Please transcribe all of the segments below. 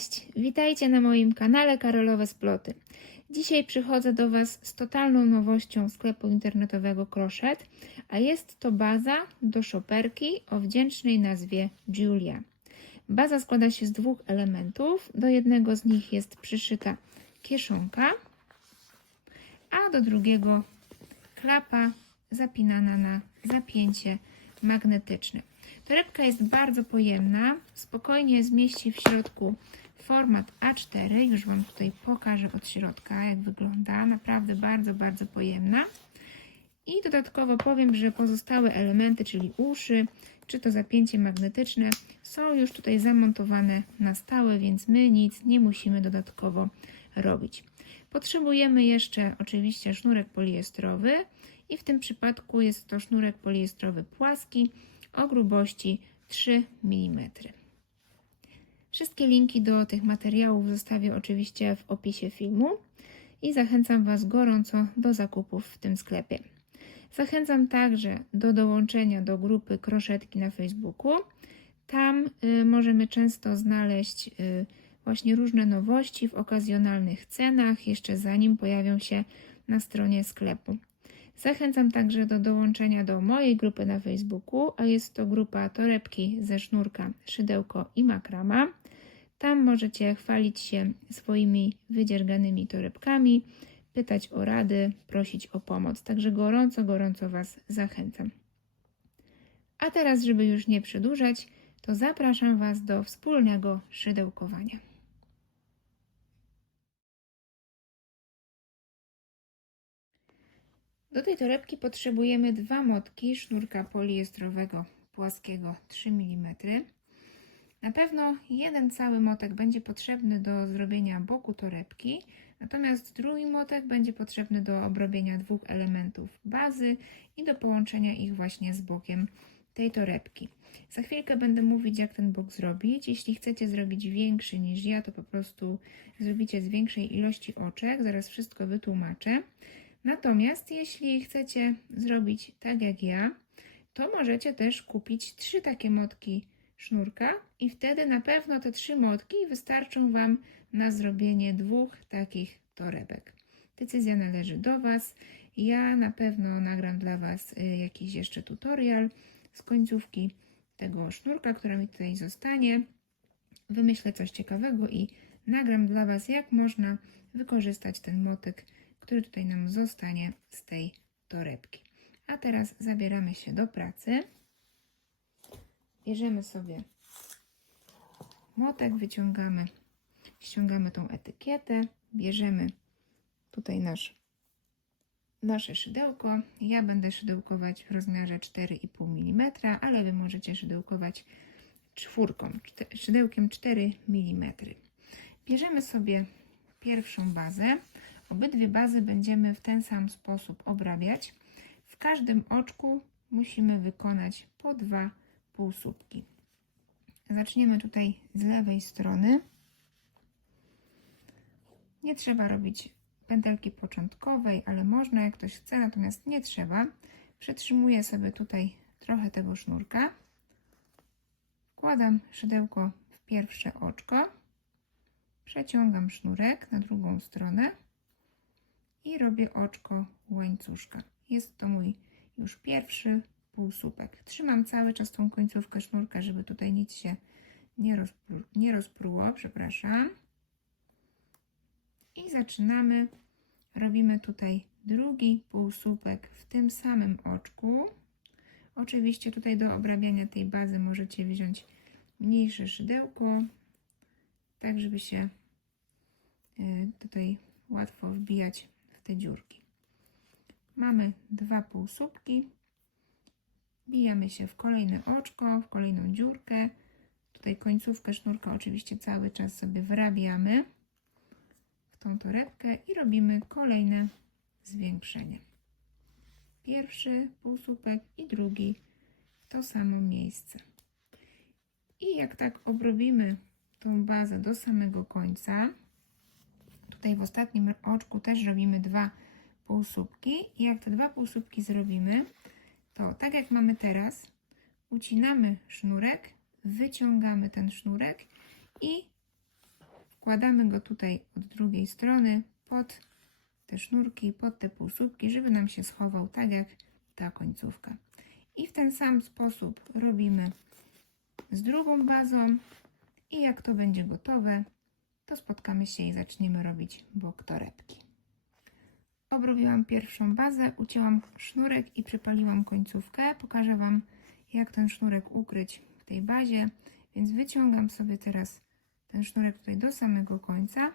Cześć, witajcie na moim kanale Karolowe Sploty. Dzisiaj przychodzę do Was z totalną nowością sklepu internetowego Crochet, a jest to baza do szoperki o wdzięcznej nazwie Julia. Baza składa się z dwóch elementów. Do jednego z nich jest przyszyta kieszonka, a do drugiego klapa zapinana na zapięcie magnetyczne. Torebka jest bardzo pojemna, spokojnie zmieści w środku format A4. Już Wam tutaj pokażę od środka, jak wygląda. Naprawdę bardzo pojemna. I dodatkowo powiem, że pozostałe elementy, czyli uszy, czy to zapięcie magnetyczne, są już tutaj zamontowane na stałe, więc my nic nie musimy dodatkowo robić. Potrzebujemy jeszcze oczywiście sznurek poliestrowy i w tym przypadku jest to sznurek poliestrowy płaski o grubości 3 mm. Wszystkie linki do tych materiałów zostawię oczywiście w opisie filmu i zachęcam Was gorąco do zakupów w tym sklepie. Zachęcam także do dołączenia do grupy Crochetki na Facebooku. Tam możemy często znaleźć właśnie różne nowości w okazjonalnych cenach, jeszcze zanim pojawią się na stronie sklepu. Zachęcam także do dołączenia do mojej grupy na Facebooku, a jest to grupa torebki ze sznurka, szydełko i makrama. Tam możecie chwalić się swoimi wydzierganymi torebkami, pytać o rady, prosić o pomoc. Także gorąco Was zachęcam. A teraz, żeby już nie przedłużać, to zapraszam Was do wspólnego szydełkowania. Do tej torebki potrzebujemy 2 motki sznurka poliestrowego płaskiego 3 mm. Na pewno jeden cały motek będzie potrzebny do zrobienia boku torebki, natomiast drugi motek będzie potrzebny do obrobienia 2 elementów bazy i do połączenia ich właśnie z bokiem tej torebki. Za chwilkę będę mówić, jak ten bok zrobić. Jeśli chcecie zrobić większy niż ja, to po prostu zrobicie z większej ilości oczek. Zaraz wszystko wytłumaczę. Natomiast jeśli chcecie zrobić tak jak ja, to możecie też kupić 3 takie motki sznurka i wtedy na pewno te 3 motki wystarczą Wam na zrobienie 2 takich torebek. Decyzja należy do Was. Ja na pewno nagram dla Was jakiś jeszcze tutorial z końcówki tego sznurka, która mi tutaj zostanie. Wymyślę coś ciekawego i nagram dla Was, jak można wykorzystać ten motyk, który tutaj nam zostanie z tej torebki. A teraz zabieramy się do pracy. Bierzemy sobie motek, wyciągamy, ściągamy tą etykietę, bierzemy tutaj nasze szydełko. Ja będę szydełkować w rozmiarze 4,5 mm, ale Wy możecie szydełkować szydełkiem 4 mm. Bierzemy sobie pierwszą bazę. Obydwie bazy będziemy w ten sam sposób obrabiać. W każdym oczku musimy wykonać po 2 półsłupki. Zaczniemy tutaj z lewej strony. Nie trzeba robić pętelki początkowej, ale można, jak ktoś chce, natomiast nie trzeba. Przytrzymuję sobie tutaj trochę tego sznurka. Wkładam szydełko w pierwsze oczko. Przeciągam sznurek na drugą stronę i robię oczko łańcuszka. Jest to mój już pierwszy półsłupek. Trzymam cały czas tą końcówkę sznurka, żeby tutaj nic się nie rozpruło, przepraszam. I zaczynamy. Robimy tutaj drugi półsłupek w tym samym oczku. Oczywiście tutaj do obrabiania tej bazy możecie wziąć mniejsze szydełko, tak żeby się tutaj łatwo wbijać w te dziurki. Mamy 2 półsłupki. Wbijamy się w kolejne oczko, w kolejną dziurkę. Tutaj końcówkę sznurka oczywiście cały czas sobie wrabiamy w tą torebkę i robimy kolejne zwiększenie. Pierwszy półsłupek i drugi w to samo miejsce. I jak tak obrobimy tą bazę do samego końca, tutaj w ostatnim oczku też robimy 2 półsłupki i jak te 2 półsłupki zrobimy, to tak jak mamy teraz, ucinamy sznurek, wyciągamy ten sznurek i wkładamy go tutaj od drugiej strony pod te sznurki, pod te półsłupki, żeby nam się schował tak jak ta końcówka. I w ten sam sposób robimy z drugą bazą i jak to będzie gotowe, to spotkamy się i zaczniemy robić bok torebki. Obrobiłam pierwszą bazę, ucięłam sznurek i przypaliłam końcówkę. Pokażę Wam, jak ten sznurek ukryć w tej bazie, więc wyciągam sobie teraz ten sznurek tutaj do samego końca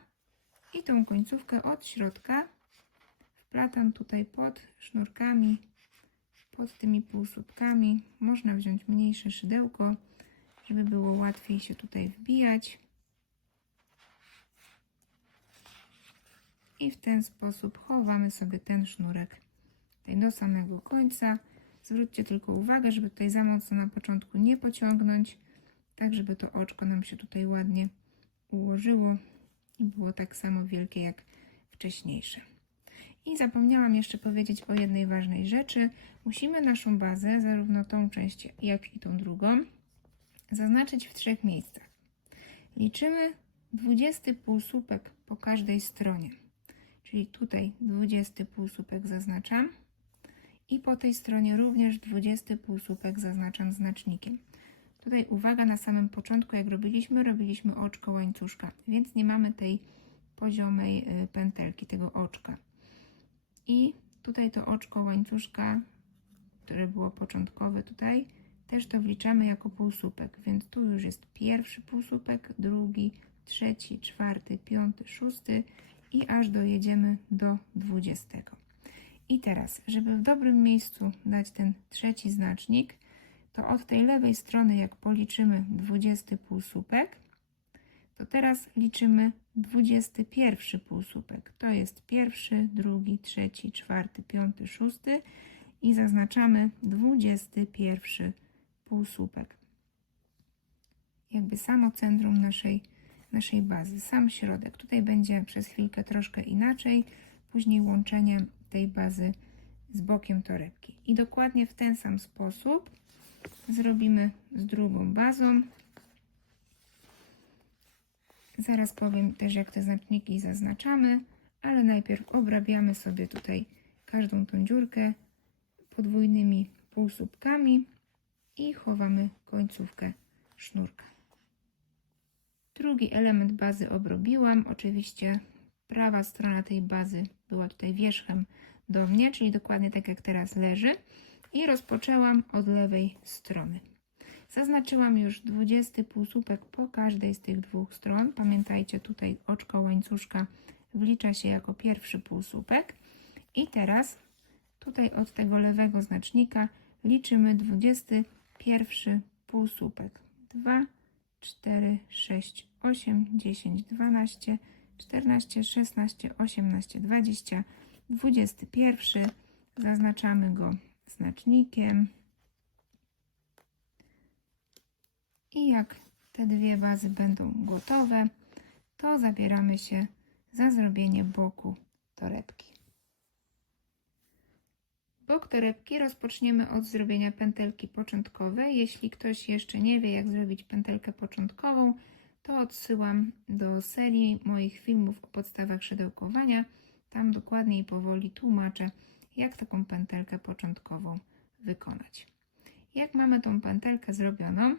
i tą końcówkę od środka wplatam tutaj pod sznurkami, pod tymi półsłupkami. Można wziąć mniejsze szydełko, żeby było łatwiej się tutaj wbijać. I w ten sposób chowamy sobie ten sznurek tutaj do samego końca. Zwróćcie tylko uwagę, żeby tutaj za mocno na początku nie pociągnąć, tak żeby to oczko nam się tutaj ładnie ułożyło i było tak samo wielkie jak wcześniejsze. I zapomniałam jeszcze powiedzieć o jednej ważnej rzeczy. Musimy naszą bazę, zarówno tą część, jak i tą drugą, zaznaczyć w 3 miejscach. Liczymy 20 półsłupek po każdej stronie. Czyli tutaj 20 półsłupek zaznaczam i po tej stronie również 20 półsłupek zaznaczam znacznikiem. Tutaj uwaga, na samym początku jak robiliśmy oczko łańcuszka, więc nie mamy tej poziomej pętelki, tego oczka. I tutaj to oczko łańcuszka, które było początkowe tutaj, też to wliczamy jako półsłupek, więc tu już jest pierwszy półsłupek, drugi, trzeci, czwarty, piąty, szósty i aż dojedziemy do 20. I teraz, żeby w dobrym miejscu dać ten trzeci znacznik, to od tej lewej strony, jak policzymy 20 półsłupek, to teraz liczymy 21 półsłupek. To jest pierwszy, drugi, trzeci, czwarty, piąty, szósty i zaznaczamy 21 półsłupek. Jakby samo centrum naszej bazy, sam środek. Tutaj będzie przez chwilkę troszkę inaczej, później łączenie tej bazy z bokiem torebki. I dokładnie w ten sam sposób zrobimy z drugą bazą. Zaraz powiem też, jak te znaczniki zaznaczamy, ale najpierw obrabiamy sobie tutaj każdą tą dziurkę podwójnymi półsłupkami i chowamy końcówkę sznurka. Drugi element bazy obrobiłam. Oczywiście prawa strona tej bazy była tutaj wierzchem do mnie, czyli dokładnie tak jak teraz leży. I rozpoczęłam od lewej strony. Zaznaczyłam już 20 półsłupek po każdej z tych dwóch stron. Pamiętajcie, tutaj oczko łańcuszka wlicza się jako pierwszy półsłupek. I teraz tutaj od tego lewego znacznika liczymy 21 półsłupek. 2, 4, 6, 8, 10, 12, 14, 16, 18, 20, 21. Zaznaczamy go znacznikiem. I jak te dwie bazy będą gotowe, to zabieramy się za zrobienie boku torebki. Bok torebki rozpoczniemy od zrobienia pętelki początkowej. Jeśli ktoś jeszcze nie wie, jak zrobić pętelkę początkową, to odsyłam do serii moich filmów o podstawach szydełkowania. Tam dokładnie i powoli tłumaczę, jak taką pętelkę początkową wykonać. Jak mamy tą pętelkę zrobioną,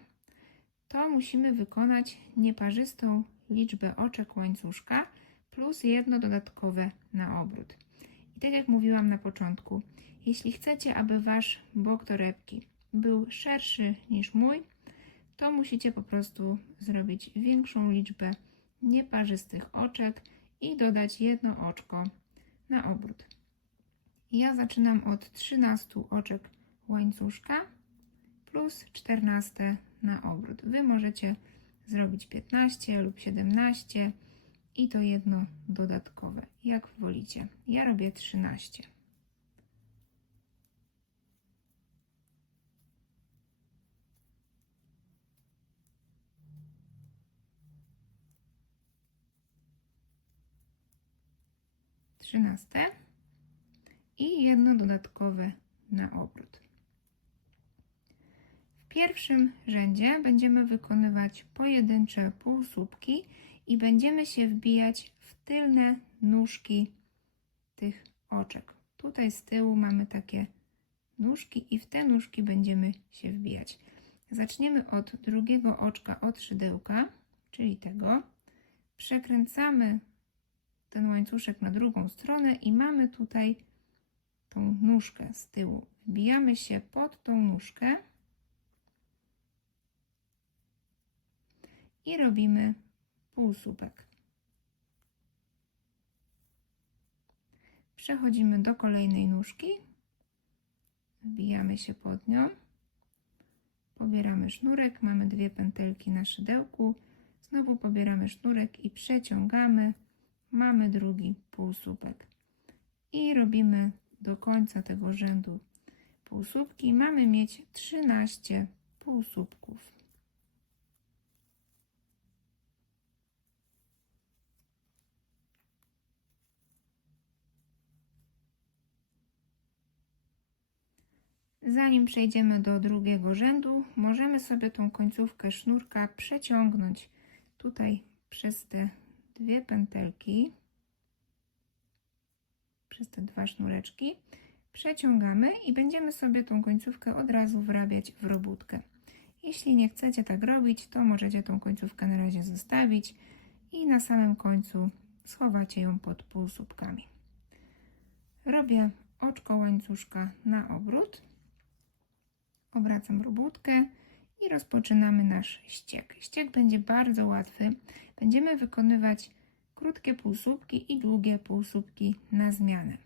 to musimy wykonać nieparzystą liczbę oczek łańcuszka plus jedno dodatkowe na obrót. I tak jak mówiłam na początku, jeśli chcecie, aby Wasz bok torebki był szerszy niż mój, to musicie po prostu zrobić większą liczbę nieparzystych oczek i dodać jedno oczko na obrót. Ja zaczynam od 13 oczek łańcuszka plus 14 na obrót. Wy możecie zrobić 15 lub 17 i to jedno dodatkowe, jak wolicie. Ja robię 13. I jedno dodatkowe na obrót. W pierwszym rzędzie będziemy wykonywać pojedyncze półsłupki i będziemy się wbijać w tylne nóżki tych oczek. Tutaj z tyłu mamy takie nóżki i w te nóżki będziemy się wbijać. Zaczniemy od drugiego oczka od szydełka, czyli tego. Przekręcamy ten łańcuszek na drugą stronę i mamy tutaj tą nóżkę z tyłu. Wbijamy się pod tą nóżkę i robimy półsłupek. Przechodzimy do kolejnej nóżki, wbijamy się pod nią, pobieramy sznurek, mamy 2 pętelki na szydełku, znowu pobieramy sznurek i przeciągamy, mamy drugi półsłupek i robimy do końca tego rzędu półsłupki. Mamy mieć 13 półsłupków. Zanim przejdziemy do drugiego rzędu, możemy sobie tą końcówkę sznurka przeciągnąć tutaj przez te 2 pętelki, przez te 2 sznureczki. Przeciągamy i będziemy sobie tą końcówkę od razu wrabiać w robótkę. Jeśli nie chcecie tak robić, to możecie tą końcówkę na razie zostawić i na samym końcu schowacie ją pod półsłupkami. Robię oczko łańcuszka na obrót. Obracam robótkę i rozpoczynamy nasz ściek. Ściek będzie bardzo łatwy. Będziemy wykonywać krótkie półsłupki i długie półsłupki na zmianę.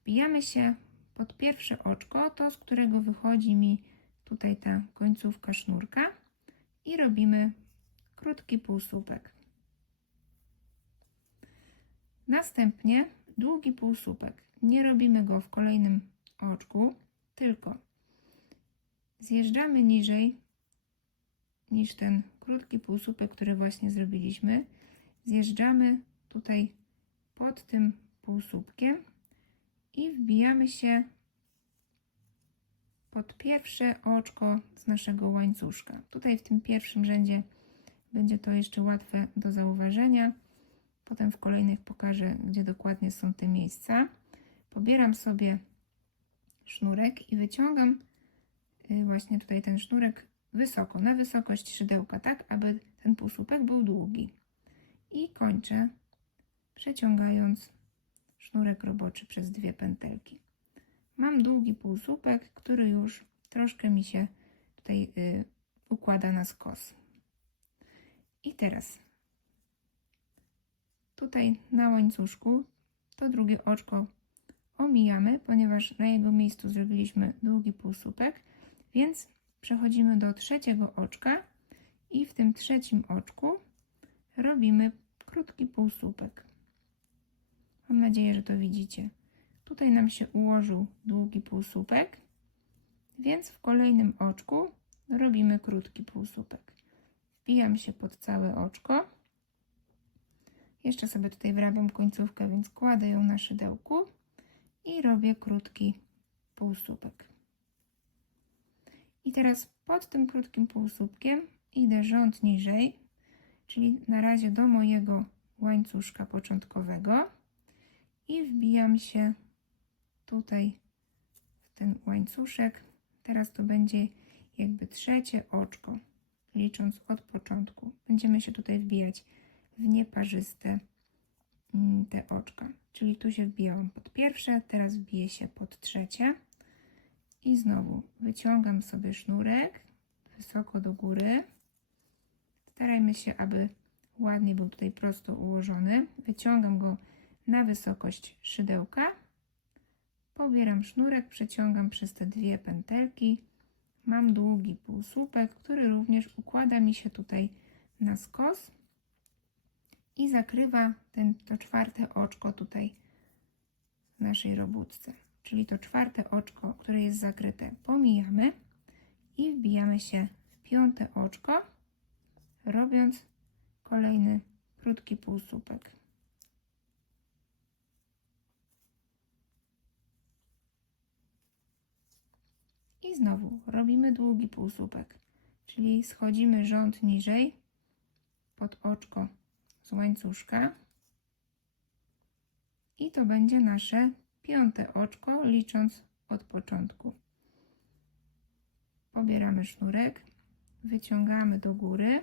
Wbijamy się pod pierwsze oczko, to z którego wychodzi mi tutaj ta końcówka sznurka i robimy krótki półsłupek. Następnie długi półsłupek. Nie robimy go w kolejnym oczku, tylko zjeżdżamy niżej niż ten krótki półsłupek, który właśnie zrobiliśmy. Zjeżdżamy tutaj pod tym półsłupkiem i wbijamy się pod pierwsze oczko z naszego łańcuszka. Tutaj w tym pierwszym rzędzie będzie to jeszcze łatwe do zauważenia. Potem w kolejnych pokażę, gdzie dokładnie są te miejsca. Pobieram sobie sznurek i wyciągam właśnie tutaj ten sznurek wysoko, na wysokość szydełka, tak aby ten półsłupek był długi. I kończę przeciągając sznurek roboczy przez 2 pętelki. Mam długi półsłupek, który już troszkę mi się tutaj układa na skos. I teraz tutaj na łańcuszku to drugie oczko omijamy, ponieważ na jego miejscu zrobiliśmy długi półsłupek, więc przechodzimy do trzeciego oczka i w tym trzecim oczku robimy krótki półsłupek. Mam nadzieję, że to widzicie. Tutaj nam się ułożył długi półsłupek, więc w kolejnym oczku robimy krótki półsłupek. Wbijam się pod całe oczko. Jeszcze sobie tutaj wrabiam końcówkę, więc kładę ją na szydełku i robię krótki półsłupek. I teraz pod tym krótkim półsłupkiem idę rząd niżej, czyli na razie do mojego łańcuszka początkowego i wbijam się tutaj w ten łańcuszek. Teraz to będzie jakby trzecie oczko, licząc od początku. Będziemy się tutaj wbijać w nieparzyste te oczka. Czyli tu się wbijałam pod pierwsze, teraz wbiję się pod trzecie. I znowu wyciągam sobie sznurek wysoko do góry. Starajmy się, aby ładnie był tutaj prosto ułożony. Wyciągam go na wysokość szydełka. Pobieram sznurek, przeciągam przez te 2 pętelki. Mam długi półsłupek, który również układa mi się tutaj na skos i zakrywa to czwarte oczko tutaj w naszej robótce. Czyli to czwarte oczko, które jest zakryte, pomijamy i wbijamy się w 5. oczko, robiąc kolejny krótki półsłupek. I znowu robimy długi półsłupek, czyli schodzimy rząd niżej pod oczko z łańcuszka i to będzie nasze 5. oczko, licząc od początku. Pobieramy sznurek, wyciągamy do góry,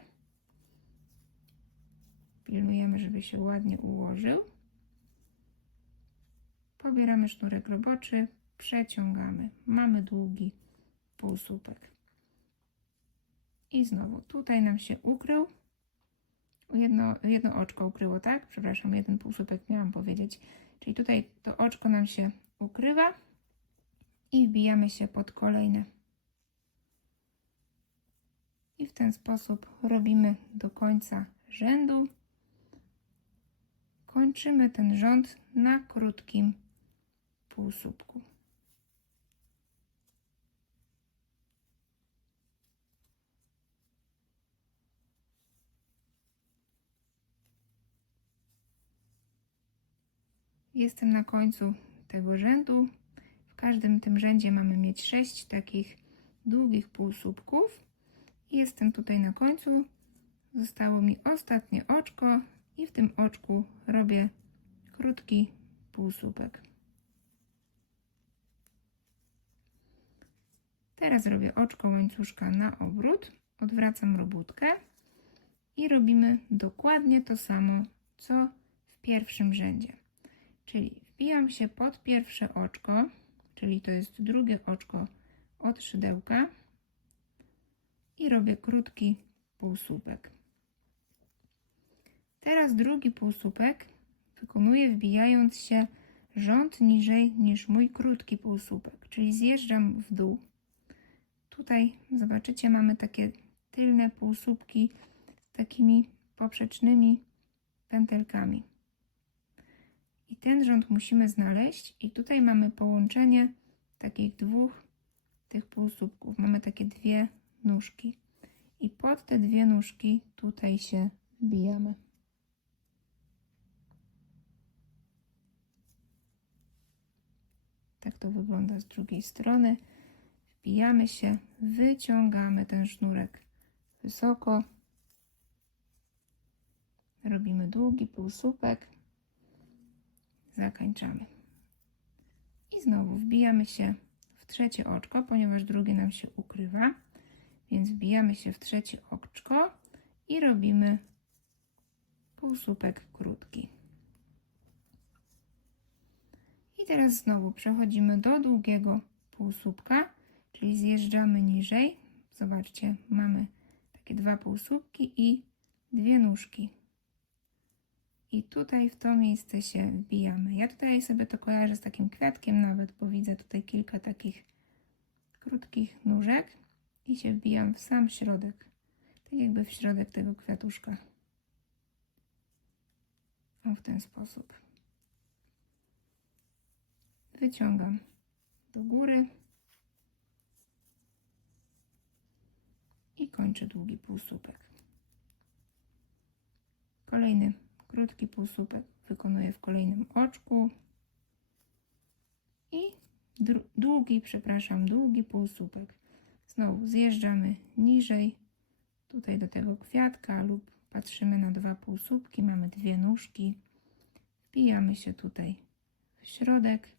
pilnujemy, żeby się ładnie ułożył. Pobieramy sznurek roboczy, przeciągamy. Mamy długi półsłupek. I znowu tutaj nam się ukrył. Jedno oczko ukryło, tak? Przepraszam, jeden półsłupek miałam powiedzieć. Czyli tutaj to oczko nam się ukrywa i wbijamy się pod kolejne. I w ten sposób robimy do końca rzędu. Kończymy ten rząd na krótkim półsłupku. Jestem na końcu tego rzędu. W każdym tym rzędzie mamy mieć 6 takich długich półsłupków. I jestem tutaj na końcu. Zostało mi ostatnie oczko i w tym oczku robię krótki półsłupek. Teraz robię oczko łańcuszka na obrót, odwracam robótkę i robimy dokładnie to samo, co w pierwszym rzędzie. Czyli wbijam się pod pierwsze oczko, czyli to jest drugie oczko od szydełka i robię krótki półsłupek. Teraz drugi półsłupek wykonuję wbijając się rząd niżej niż mój krótki półsłupek, czyli zjeżdżam w dół. Tutaj zobaczycie, mamy takie tylne półsłupki z takimi poprzecznymi pętelkami. I ten rząd musimy znaleźć i tutaj mamy połączenie takich dwóch tych półsłupków. Mamy takie dwie nóżki i pod te dwie nóżki tutaj się wbijamy. Tak to wygląda z drugiej strony. Wbijamy się, wyciągamy ten sznurek wysoko, robimy długi półsłupek, zakończamy. I znowu wbijamy się w trzecie oczko, ponieważ drugie nam się ukrywa, więc wbijamy się w trzecie oczko i robimy półsłupek krótki. I teraz znowu przechodzimy do długiego półsłupka, czyli zjeżdżamy niżej. Zobaczcie, mamy takie dwa półsłupki i dwie nóżki. I tutaj w to miejsce się wbijamy. Ja tutaj sobie to kojarzę z takim kwiatkiem nawet, bo widzę tutaj kilka takich krótkich nóżek i się wbijam w sam środek, tak jakby w środek tego kwiatuszka. O, w ten sposób. Wyciągam do góry i kończę długi półsłupek. Kolejny krótki półsłupek wykonuję w kolejnym oczku i długi półsłupek. Znowu zjeżdżamy niżej, tutaj do tego kwiatka lub patrzymy na dwa półsłupki, mamy dwie nóżki, wbijamy się tutaj w środek,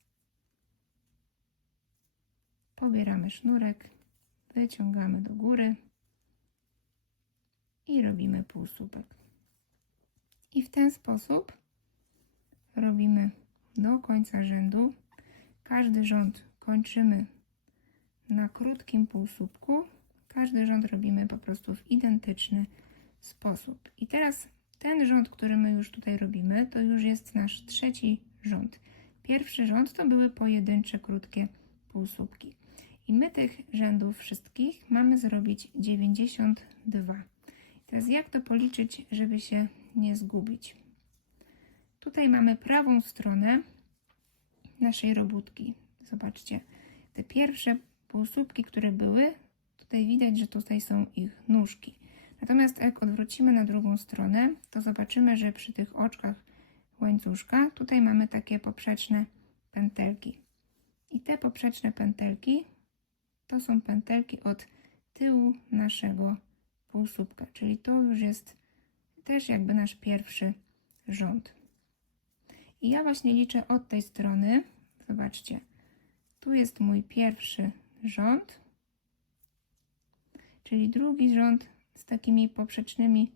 pobieramy sznurek, wyciągamy do góry i robimy półsłupek. I w ten sposób robimy do końca rzędu. Każdy rząd kończymy na krótkim półsłupku. Każdy rząd robimy po prostu w identyczny sposób. I teraz ten rząd, który my już tutaj robimy, to już jest nasz trzeci rząd. Pierwszy rząd to były pojedyncze, krótkie półsłupki. I my tych rzędów wszystkich mamy zrobić 92. Teraz jak to policzyć, żeby się nie zgubić? Tutaj mamy prawą stronę naszej robótki. Zobaczcie, te pierwsze półsłupki, które były, tutaj widać, że tutaj są ich nóżki. Natomiast jak odwrócimy na drugą stronę, to zobaczymy, że przy tych oczkach łańcuszka tutaj mamy takie poprzeczne pętelki. I te poprzeczne pętelki to są pętelki od tyłu naszego półsłupka, czyli to już jest też jakby nasz pierwszy rząd. I ja właśnie liczę od tej strony. Zobaczcie, tu jest mój pierwszy rząd, czyli drugi rząd z takimi poprzecznymi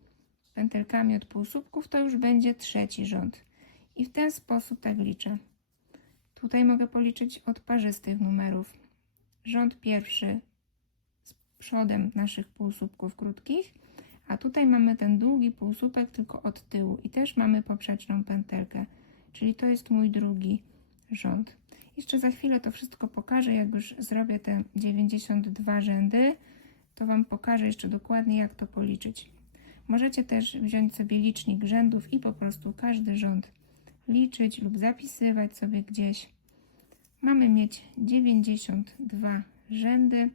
pętelkami od półsłupków, to już będzie trzeci rząd. I w ten sposób tak liczę. Tutaj mogę policzyć od parzystych numerów. Rząd pierwszy z przodem naszych półsłupków krótkich, a tutaj mamy ten długi półsłupek tylko od tyłu i też mamy poprzeczną pętelkę, czyli to jest mój drugi rząd. Jeszcze za chwilę to wszystko pokażę, jak już zrobię te 92 rzędy, to Wam pokażę jeszcze dokładnie, jak to policzyć. Możecie też wziąć sobie licznik rzędów i po prostu każdy rząd liczyć lub zapisywać sobie gdzieś. Mamy mieć 92 rzędy.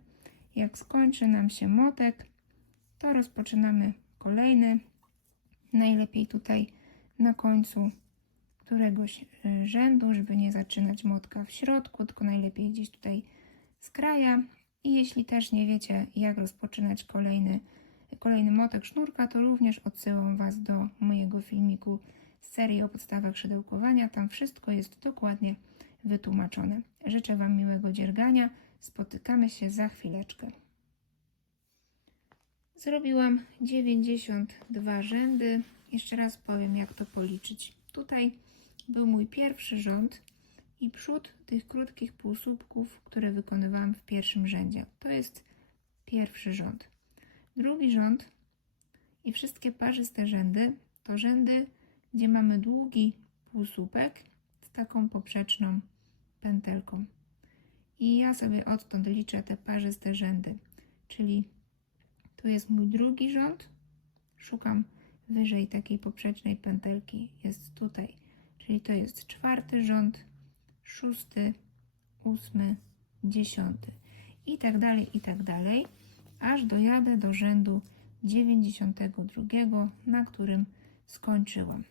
Jak skończy nam się motek, to rozpoczynamy kolejny. Najlepiej tutaj na końcu któregoś rzędu, żeby nie zaczynać motka w środku, tylko najlepiej gdzieś tutaj z kraja. I jeśli też nie wiecie, jak rozpoczynać kolejny motek sznurka, to również odsyłam Was do mojego filmiku z serii o podstawach szydełkowania. Tam wszystko jest dokładnie wytłumaczone. Życzę Wam miłego dziergania. Spotykamy się za chwileczkę. Zrobiłam 92 rzędy. Jeszcze raz powiem, jak to policzyć. Tutaj był mój pierwszy rząd i przód tych krótkich półsłupków, które wykonywałam w pierwszym rzędzie. To jest pierwszy rząd. Drugi rząd i wszystkie parzyste rzędy to rzędy, gdzie mamy długi półsłupek z taką poprzeczną pętelką. I ja sobie odtąd liczę te parzyste rzędy, czyli to jest mój drugi rząd, szukam wyżej takiej poprzecznej pętelki, jest tutaj, czyli to jest czwarty rząd, szósty, ósmy, 10 i tak dalej, aż dojadę do rzędu 92, na którym skończyłam.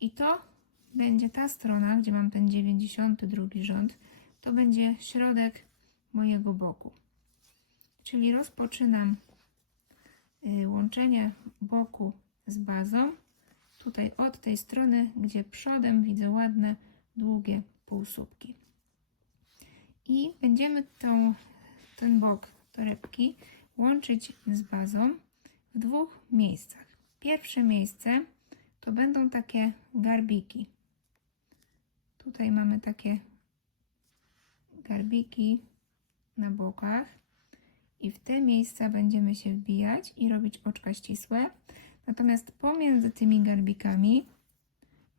I to będzie ta strona, gdzie mam ten 92 rząd, to będzie środek mojego boku. Czyli rozpoczynam łączenie boku z bazą, tutaj od tej strony, gdzie przodem widzę ładne, długie półsłupki. I będziemy ten bok torebki łączyć z bazą w dwóch miejscach. Pierwsze miejsce to będą takie garbiki. Tutaj mamy takie garbiki na bokach i w te miejsca będziemy się wbijać i robić oczka ścisłe. Natomiast pomiędzy tymi garbikami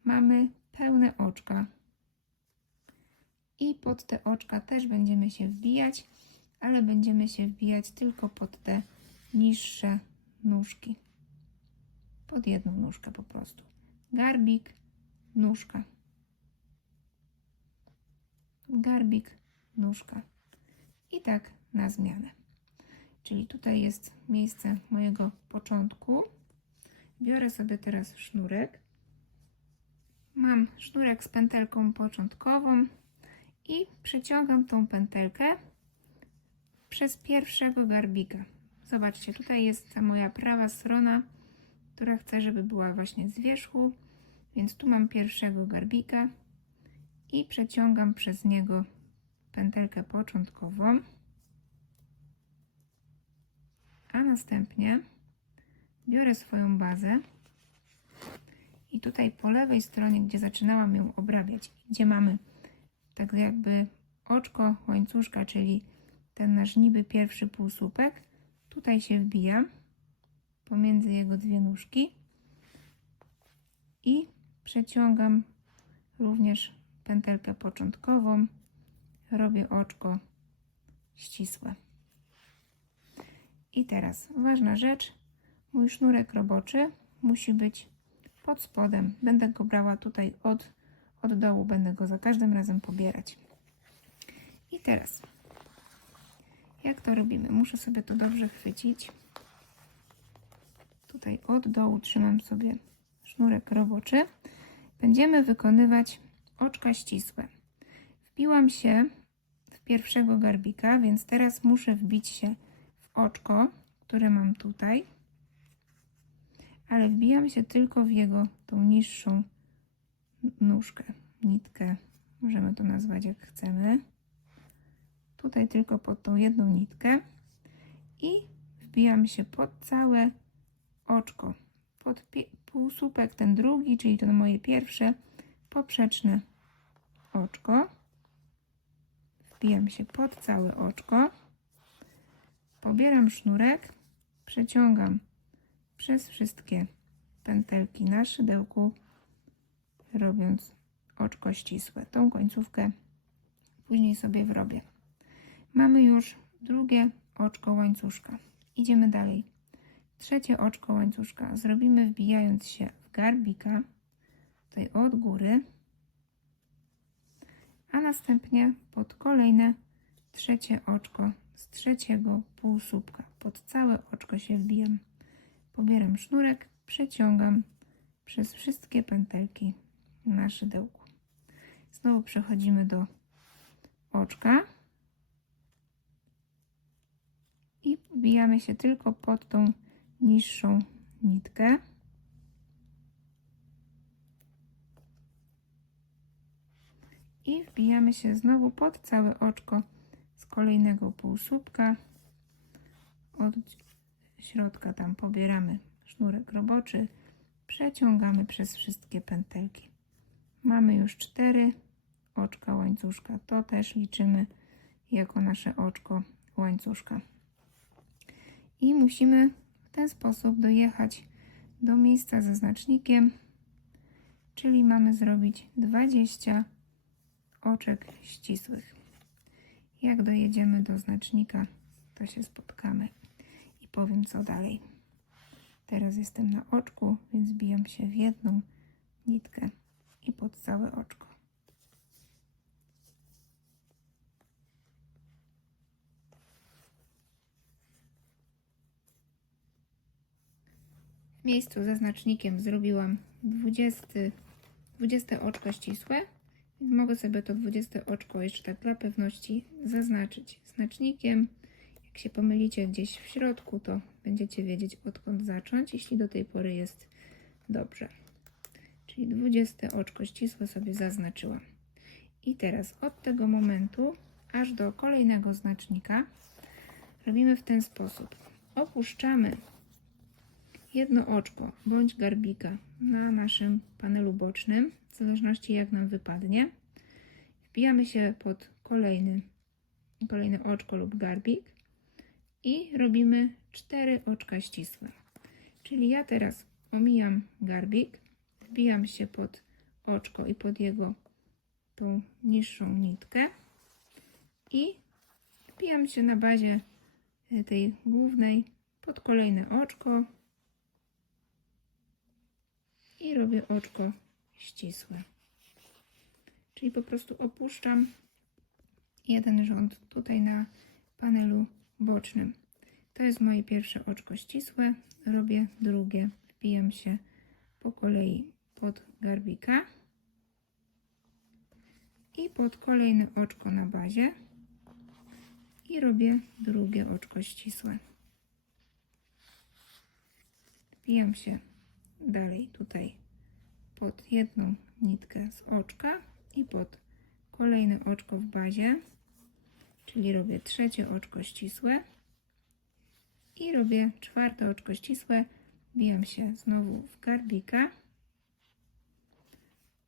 mamy pełne oczka. I pod te oczka też będziemy się wbijać, ale będziemy się wbijać tylko pod te niższe nóżki. Pod jedną nóżkę po prostu. Garbik, nóżka. Garbik, nóżka. I tak na zmianę. Czyli tutaj jest miejsce mojego początku. Biorę sobie teraz sznurek. Mam sznurek z pętelką początkową i przeciągam tą pętelkę przez pierwszego garbika. Zobaczcie, tutaj jest ta moja prawa strona, która chcę, żeby była właśnie z wierzchu, więc tu mam pierwszego garbika i przeciągam przez niego pętelkę początkową, a następnie biorę swoją bazę i tutaj po lewej stronie, gdzie zaczynałam ją obrabiać, gdzie mamy tak jakby oczko łańcuszka, czyli ten nasz niby pierwszy półsłupek, tutaj się wbijam pomiędzy jego dwie nóżki i przeciągam również pętelkę początkową, robię oczko ścisłe. I teraz ważna rzecz, mój sznurek roboczy musi być pod spodem. Będę go brała tutaj od dołu, będę go za każdym razem pobierać. I teraz, jak to robimy? Muszę sobie to dobrze chwycić. Tutaj od dołu trzymam sobie sznurek roboczy. Będziemy wykonywać oczka ścisłe. Wbiłam się w pierwszego garbika, więc teraz muszę wbić się w oczko, które mam tutaj. ale wbijam się tylko w jego tą niższą nóżkę, nitkę. Możemy to nazwać jak chcemy. Tutaj tylko pod tą jedną nitkę i wbijam się pod całe oczko, pod półsłupek ten drugi, czyli to moje pierwsze poprzeczne oczko. Wbijam się pod całe oczko, pobieram sznurek, przeciągam przez wszystkie pętelki na szydełku, robiąc oczko ścisłe. Tą końcówkę później sobie wrobię. Mamy już drugie oczko łańcuszka. Idziemy dalej. Trzecie oczko łańcuszka zrobimy wbijając się w garbika, tutaj od góry, a następnie pod kolejne trzecie oczko z trzeciego półsłupka. Pod całe oczko się wbijam. Pobieram sznurek, przeciągam przez wszystkie pętelki na szydełku. Znowu przechodzimy do oczka i wbijamy się tylko pod tą niższą nitkę. I wbijamy się znowu pod całe oczko z kolejnego półsłupka. Od środka tam pobieramy sznurek roboczy, przeciągamy przez wszystkie pętelki. Mamy już 4 oczka łańcuszka. To też liczymy jako nasze oczko łańcuszka. I musimy w ten sposób dojechać do miejsca ze znacznikiem, czyli mamy zrobić 20 oczek ścisłych. Jak dojedziemy do znacznika, to się spotkamy i powiem co dalej. Teraz jestem na oczku, więc wbijam się w jedną nitkę i pod całe oczko. W miejscu ze znacznikiem zrobiłam 20 oczko ścisłe, więc mogę sobie to 20 oczko jeszcze tak dla pewności zaznaczyć znacznikiem. Jak się pomylicie gdzieś w środku, to będziecie wiedzieć odkąd zacząć, jeśli do tej pory jest dobrze. Czyli 20 oczko ścisłe sobie zaznaczyłam. I teraz od tego momentu aż do kolejnego znacznika robimy w ten sposób. Opuszczamy jedno oczko bądź garbika na naszym panelu bocznym, w zależności jak nam wypadnie. Wbijamy się pod kolejne oczko lub garbik i robimy 4 oczka ścisłe. Czyli ja teraz omijam garbik, wbijam się pod oczko i pod jego tą niższą nitkę i wbijam się na bazie tej głównej pod kolejne oczko i robię oczko ścisłe. Czyli po prostu opuszczam jeden rząd tutaj na panelu bocznym. To jest moje pierwsze oczko ścisłe. Robię drugie. Wbijam się po kolei pod garbika i pod kolejne oczko na bazie i robię drugie oczko ścisłe. Wbijam się dalej tutaj pod jedną nitkę z oczka i pod kolejne oczko w bazie, czyli robię trzecie oczko ścisłe i robię czwarte oczko ścisłe. Wbijam się znowu w garbika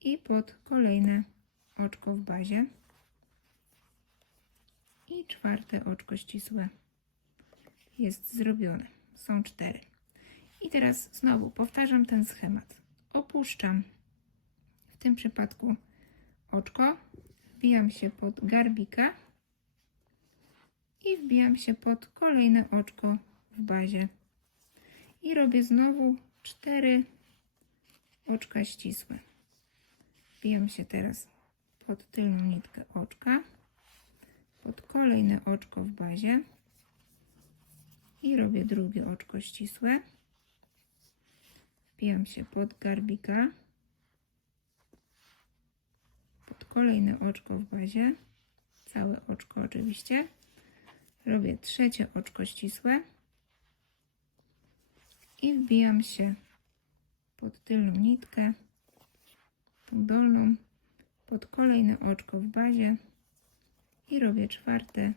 i pod kolejne oczko w bazie i czwarte oczko ścisłe jest zrobione. Są 4. I teraz znowu powtarzam ten schemat. Opuszczam w tym przypadku oczko, wbijam się pod garbika i wbijam się pod kolejne oczko w bazie i robię znowu 4 oczka ścisłe. Wbijam się teraz pod tylną nitkę oczka, pod kolejne oczko w bazie i robię drugie oczko ścisłe. Wbijam się pod garbika, pod kolejne oczko w bazie, całe oczko oczywiście. Robię trzecie oczko ścisłe i wbijam się pod tylną nitkę, tą dolną, pod kolejne oczko w bazie i robię czwarte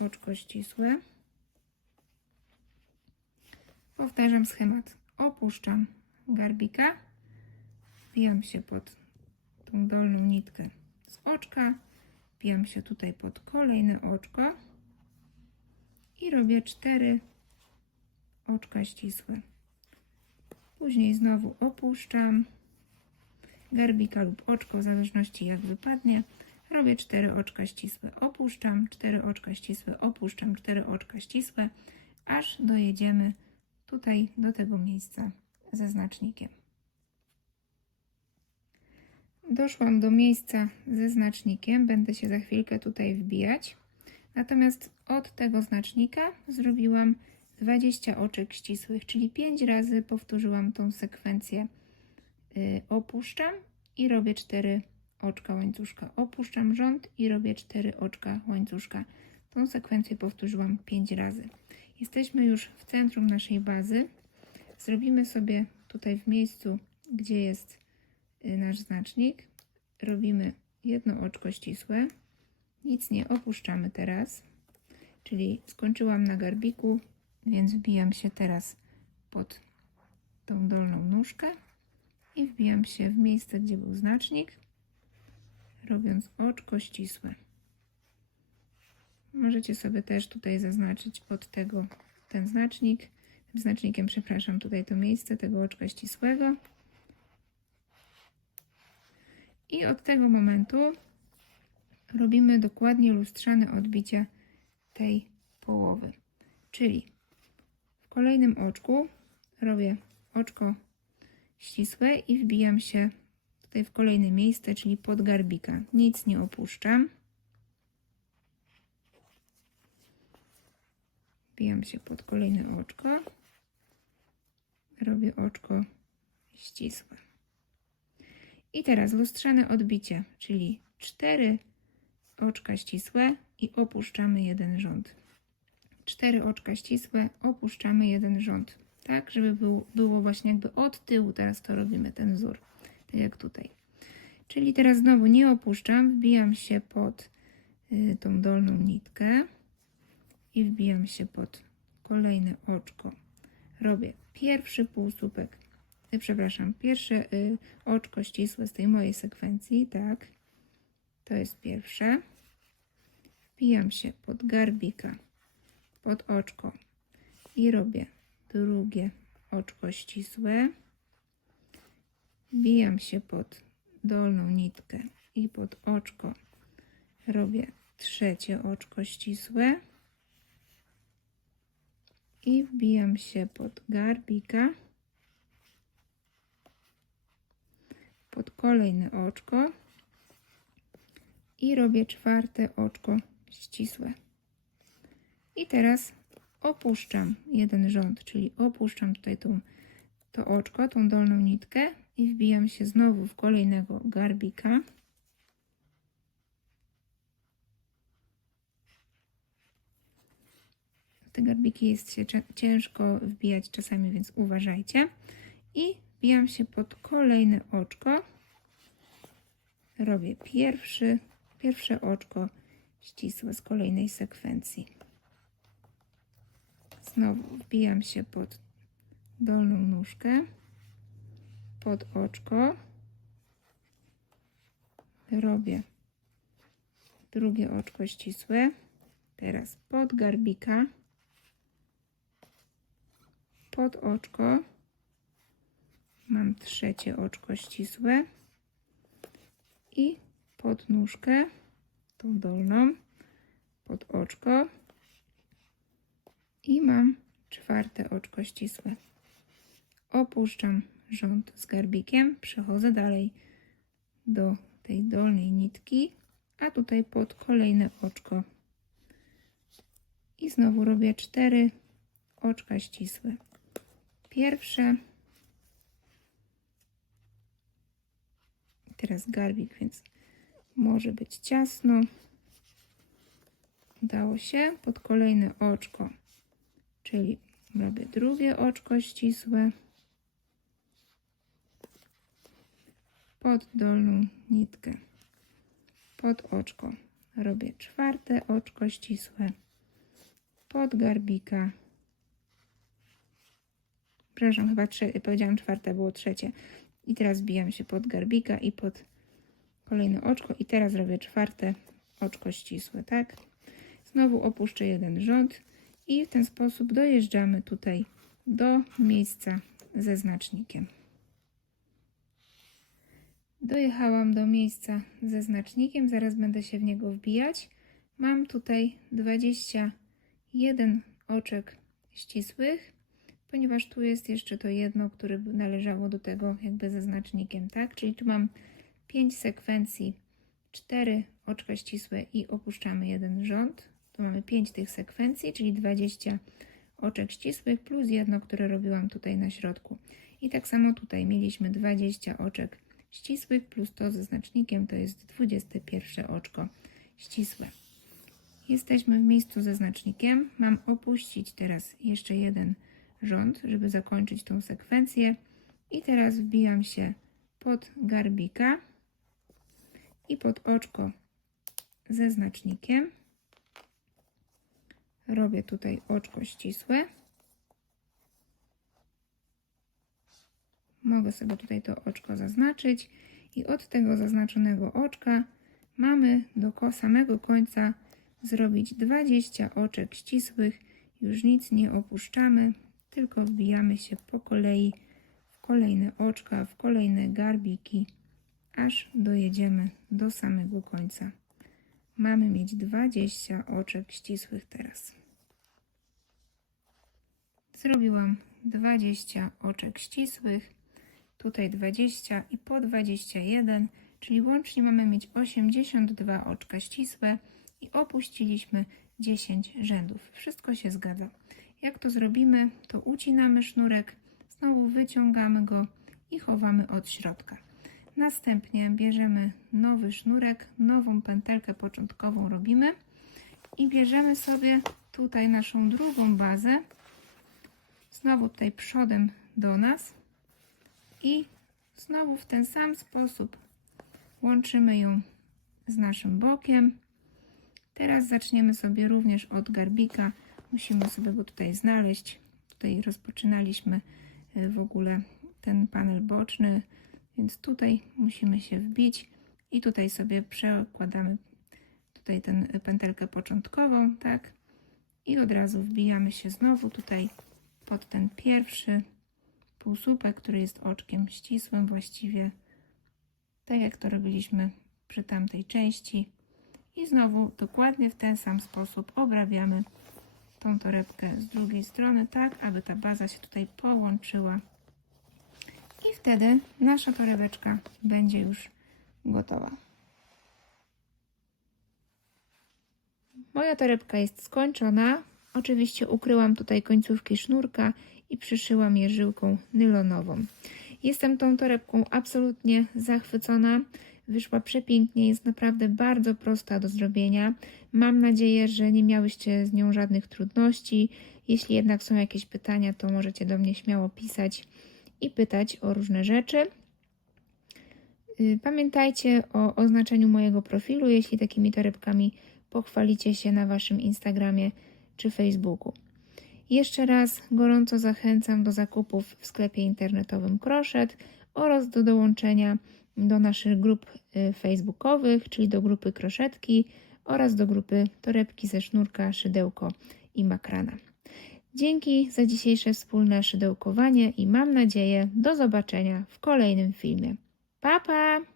oczko ścisłe. Powtarzam schemat. Opuszczam garbika, wbijam się pod tą dolną nitkę z oczka, wbijam się tutaj pod kolejne oczko i robię 4 oczka ścisłe. Później znowu opuszczam garbika lub oczko, w zależności jak wypadnie. Robię 4 oczka ścisłe, opuszczam, 4 oczka ścisłe, opuszczam, 4 oczka ścisłe, aż dojedziemy tutaj do tego miejsca ze znacznikiem. Doszłam do miejsca ze znacznikiem, będę się za chwilkę tutaj wbijać. Natomiast od tego znacznika zrobiłam 20 oczek ścisłych, czyli 5 razy powtórzyłam tą sekwencję. Opuszczam i robię 4 oczka łańcuszka. Opuszczam rząd i robię 4 oczka łańcuszka. Tą sekwencję powtórzyłam 5 razy. Jesteśmy już w centrum naszej bazy. Zrobimy sobie tutaj w miejscu, gdzie jest nasz znacznik, robimy jedno oczko ścisłe. Nic nie opuszczamy teraz, czyli skończyłam na garbiku, więc wbijam się teraz pod tą dolną nóżkę i wbijam się w miejsce, gdzie był znacznik, robiąc oczko ścisłe. Możecie sobie też tutaj zaznaczyć od tego ten znacznik, tym znacznikiem, przepraszam, tutaj to miejsce tego oczka ścisłego. I od tego momentu robimy dokładnie lustrzane odbicie tej połowy. Czyli w kolejnym oczku robię oczko ścisłe i wbijam się tutaj w kolejne miejsce, czyli pod garbika. Nic nie opuszczam. Wbijam się pod kolejne oczko. Robię oczko ścisłe. I teraz lustrzane odbicie, czyli 4 oczka ścisłe i opuszczamy jeden rząd. 4 oczka ścisłe, opuszczamy jeden rząd. Tak, żeby było właśnie jakby od tyłu, teraz to robimy ten wzór, tak jak tutaj. Czyli teraz znowu nie opuszczam, wbijam się pod tą dolną nitkę i wbijam się pod kolejne oczko. Robię pierwszy półsłupek, pierwsze oczko ścisłe z tej mojej sekwencji, tak, to jest pierwsze. Wbijam się pod garbika, pod oczko i robię drugie oczko ścisłe. Wbijam się pod dolną nitkę i pod oczko robię trzecie oczko ścisłe i wbijam się pod garbika, pod kolejne oczko i robię czwarte oczko ścisłe. I teraz opuszczam jeden rząd, czyli opuszczam tutaj to oczko, tą dolną nitkę i wbijam się znowu w kolejnego garbika. Te garbiki jest się ciężko wbijać czasami, więc uważajcie. I wbijam się pod kolejne oczko. Robię pierwsze oczko ścisłe z kolejnej sekwencji. Znowu wbijam się pod dolną nóżkę, pod oczko. Robię drugie oczko ścisłe. Teraz pod garbika, pod oczko. Mam trzecie oczko ścisłe i pod nóżkę, tą dolną, pod oczko i mam czwarte oczko ścisłe. Opuszczam rząd z garbikiem, przechodzę dalej do tej dolnej nitki, a tutaj pod kolejne oczko i znowu robię 4 oczka ścisłe. Pierwsze, teraz garbik, więc może być ciasno. Udało się. Pod kolejne oczko, czyli robię drugie oczko ścisłe pod dolną nitkę, pod oczko. Robię czwarte oczko ścisłe, pod garbika. Przepraszam, chyba powiedziałam czwarte, było trzecie. I teraz wbijam się pod garbika i pod kolejne oczko. I teraz robię czwarte oczko ścisłe, tak? Znowu opuszczę jeden rząd i w ten sposób dojeżdżamy tutaj do miejsca ze znacznikiem. Dojechałam do miejsca ze znacznikiem, zaraz będę się w niego wbijać. Mam tutaj 21 oczek ścisłych, ponieważ tu jest jeszcze to jedno, które należało do tego jakby ze znacznikiem, tak? Czyli tu mam 5 sekwencji, 4 oczka ścisłe i opuszczamy jeden rząd. Tu mamy 5 tych sekwencji, czyli 20 oczek ścisłych plus jedno, które robiłam tutaj na środku. I tak samo tutaj mieliśmy 20 oczek ścisłych plus to ze znacznikiem, to jest 21 oczko ścisłe. Jesteśmy w miejscu ze znacznikiem. Mam opuścić teraz jeszcze jeden rząd, żeby zakończyć tą sekwencję. I teraz wbijam się pod garbika i pod oczko ze znacznikiem. Robię tutaj oczko ścisłe. Mogę sobie tutaj to oczko zaznaczyć i od tego zaznaczonego oczka mamy do samego końca zrobić 20 oczek ścisłych. Już nic nie opuszczamy, tylko wbijamy się po kolei w kolejne oczka, w kolejne garbiki, aż dojedziemy do samego końca. Mamy mieć 20 oczek ścisłych teraz. Zrobiłam 20 oczek ścisłych, tutaj 20 i po 21, czyli łącznie mamy mieć 82 oczka ścisłe i opuściliśmy 10 rzędów. Wszystko się zgadza. Jak to zrobimy, to ucinamy sznurek, znowu wyciągamy go i chowamy od środka. Następnie bierzemy nowy sznurek, nową pętelkę początkową robimy i bierzemy sobie tutaj naszą drugą bazę, znowu tutaj przodem do nas i znowu w ten sam sposób łączymy ją z naszym bokiem. Teraz zaczniemy sobie również od garbika. Musimy sobie go tutaj znaleźć. Tutaj rozpoczynaliśmy w ogóle ten panel boczny, więc tutaj musimy się wbić i tutaj sobie przekładamy tutaj tę pętelkę początkową, tak? I od razu wbijamy się znowu tutaj pod ten pierwszy półsłupek, który jest oczkiem ścisłym właściwie, tak jak to robiliśmy przy tamtej części. I znowu dokładnie w ten sam sposób obrabiamy tą torebkę z drugiej strony, tak aby ta baza się tutaj połączyła. I wtedy nasza torebeczka będzie już gotowa. Moja torebka jest skończona. Oczywiście ukryłam tutaj końcówki sznurka i przyszyłam je żyłką nylonową. Jestem tą torebką absolutnie zachwycona. Wyszła przepięknie, jest naprawdę bardzo prosta do zrobienia. Mam nadzieję, że nie miałyście z nią żadnych trudności. Jeśli jednak są jakieś pytania, to możecie do mnie śmiało pisać i pytać o różne rzeczy. Pamiętajcie o oznaczeniu mojego profilu, jeśli takimi torebkami pochwalicie się na waszym Instagramie czy Facebooku. Jeszcze raz gorąco zachęcam do zakupów w sklepie internetowym Crochet oraz do dołączenia do naszych grup facebookowych, czyli do grupy kroszetki oraz do grupy torebki ze sznurka, szydełko i makrana. Dzięki za dzisiejsze wspólne szydełkowanie i mam nadzieję do zobaczenia w kolejnym filmie. Pa, pa!